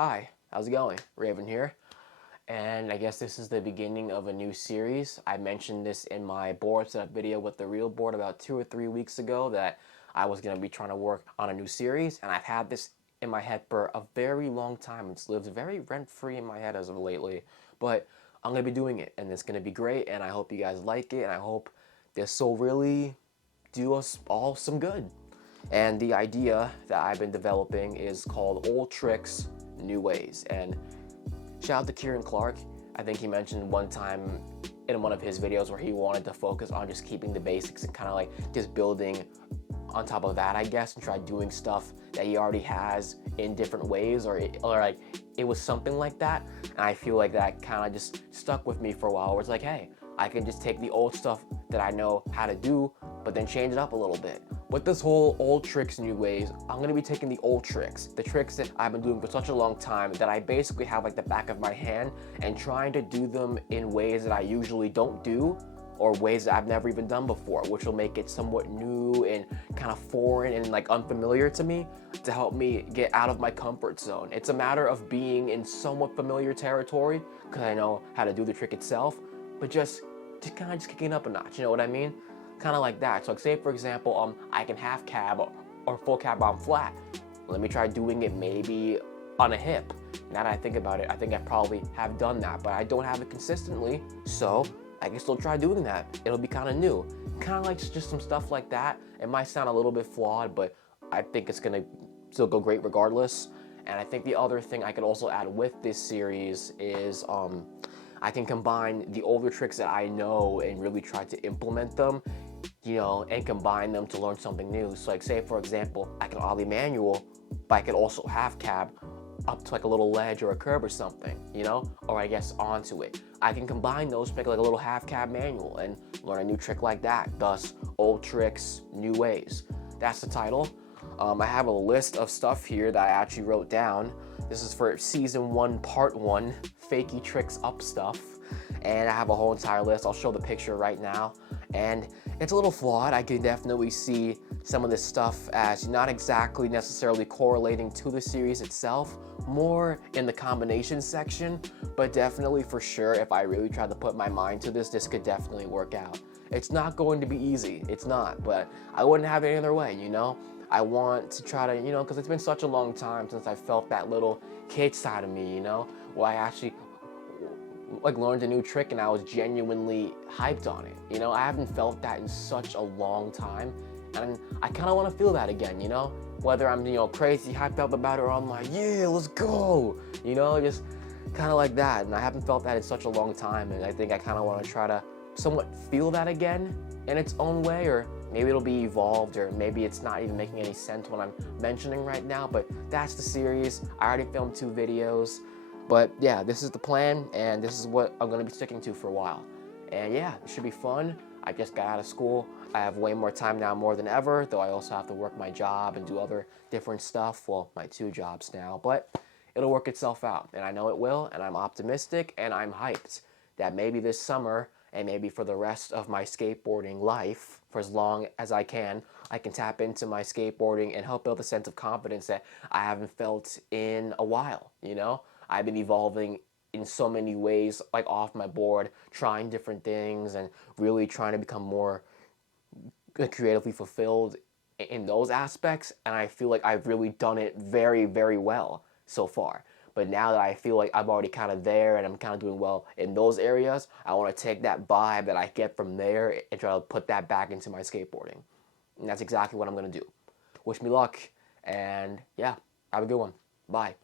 Hi, how's it going? Raven here. And I guess this is the beginning of a new series. I mentioned this in my board setup video with the real board about 2 or 3 weeks ago that I was going to be trying to work on a new series, and I've had this in my head for a very long time. It's lived very rent-free in my head as of lately, but I'm going to be doing it, and it's going to be great, and I hope you guys like it, and I hope this will really do us all some good. And the idea that I've been developing is called Old Tricks, New Ways. And shout out to Kieran Clark. I think he mentioned one time in one of his videos where he wanted to focus on just keeping the basics and kind of like just building on top of that, I guess, and try doing stuff that he already has in different ways, or like it was something like that. And I feel like that kind of just stuck with me for a while, where it's like, hey, I can just take the old stuff that I know how to do, but then change it up a little bit. With this whole old tricks, new ways, I'm going to be taking the old tricks, the tricks that I've been doing for such a long time that I basically have like the back of my hand, and trying to do them in ways that I usually don't do, or ways that I've never even done before, which will make it somewhat new and kind of foreign and like unfamiliar to me, to help me get out of my comfort zone. It's a matter of being in somewhat familiar territory because I know how to do the trick itself, but just kind of kicking it up a notch, you know what I mean? Kind of like that. So like say for example, I can half cab or full cab on flat. Let me try doing it maybe on a hip. Now that I think about it, I think I probably have done that, but I don't have it consistently, so I can still try doing that. It'll be kind of new. Kind of like just some stuff like that. It might sound a little bit flawed, but I think it's gonna still go great regardless. And I think the other thing I could also add with this series is I can combine the older tricks that I know and really try to implement them, you know, and combine them to learn something new. So like say for example, I can ollie manual, but I could also half cab up to like a little ledge or a curb or something, you know, or I guess onto it. I can combine those to make like a little half cab manual and learn a new trick like that. Thus, old tricks, new ways. That's the title. I have a list of stuff here that I actually wrote down. This is for season 1, part 1, fakey tricks up stuff. And I have a whole entire list. I'll show the picture right now. And it's a little flawed. I can definitely see some of this stuff as not exactly necessarily correlating to the series itself, more in the combination section, but definitely for sure, if I really tried to put my mind to this could definitely work out. It's not going to be easy. It's not, but I wouldn't have it any other way, you know? I want to try to, you know, because it's been such a long time since I felt that little kid side of me, you know, where I actually like learned a new trick and I was genuinely hyped on it. You know, I haven't felt that in such a long time, and I kind of want to feel that again, you know, whether I'm, you know, crazy hyped up about it or I'm like, yeah, let's go, you know, just kind of like that. And I haven't felt that in such a long time, and I think I kind of want to try to somewhat feel that again in its own way, or maybe it'll be evolved, or maybe it's not even making any sense what I'm mentioning right now, but that's the series. I already filmed 2 videos. But yeah, this is the plan, and this is what I'm going to be sticking to for a while. And yeah, it should be fun. I just got out of school. I have way more time now, more than ever, though I also have to work my job and do other different stuff. Well, my 2 jobs now, but it'll work itself out. And I know it will, and I'm optimistic, and I'm hyped that maybe this summer, and maybe for the rest of my skateboarding life, for as long as I can tap into my skateboarding and help build a sense of confidence that I haven't felt in a while, you know? I've been evolving in so many ways, like off my board, trying different things and really trying to become more creatively fulfilled in those aspects. And I feel like I've really done it very, very well so far. But now that I feel like I'm already kind of there and I'm kind of doing well in those areas, I want to take that vibe that I get from there and try to put that back into my skateboarding. And that's exactly what I'm going to do. Wish me luck, and yeah, have a good one. Bye.